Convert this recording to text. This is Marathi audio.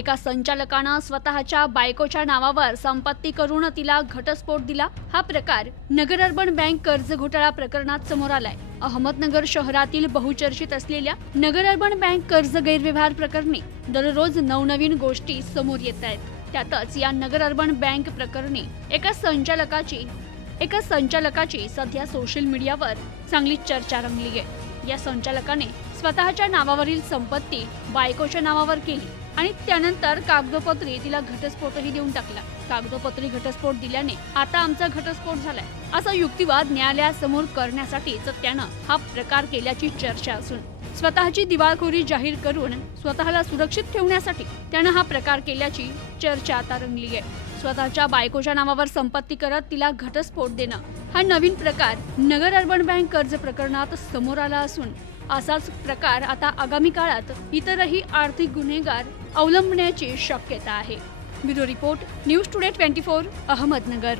एका संचालकानं स्वतःच्या बायकोच्या नावावर संपत्ती करून तिला घटस्फोट दिला। हा प्रकार नगर अर्बन बँक कर्ज घोटाळा प्रकरणात समोर आलाय। अहमदनगर शहरातील बहुचर्चित असलेल्या नगर अर्बन बँक कर्ज गैरव्यवहार प्रकरणी दररोज नवनवीन गोष्टी समोर येत आहेत। त्यातच या नगर अर्बन बँक प्रकरणी एका संचालकाची सध्या सोशल मीडियावर चांगली चर्चा रंगली आहे। या संचालकाने स्वतःच्या नावावरील संपत्ती बायकोच्या नावावर केली आणि त्यानंतर कागदोपत्री तिला घटस्फोटही देऊन टाकला। कागदोपत्री घटस्फोट दिल्याने आता आमचा घटस्फोट झालाय असा युक्तिवाद न्यायालयासमोर करण्यासाठीच त्यानं हा प्रकार केल्याची चर्चा असून स्वतःची दिवाळखोरी जाहीर करून स्वतःला सुरक्षित ठेवण्यासाठी त्यानं हा प्रकार केल्याची चर्चा आता रंगली आहे। स्वतःच्या बायकोच्या नावावर संपत्ती करत तिला घटस्फोट देणं हा नवीन प्रकार नगर अर्बन बँक कर्ज प्रकरणात समोर आला असून असाच प्रकार आता आगामी काळात इतरही आर्थिक गुन्हेगार अवलंबण्याची शक्यता आहे। Bureau report, news today 24, Ahmednagar.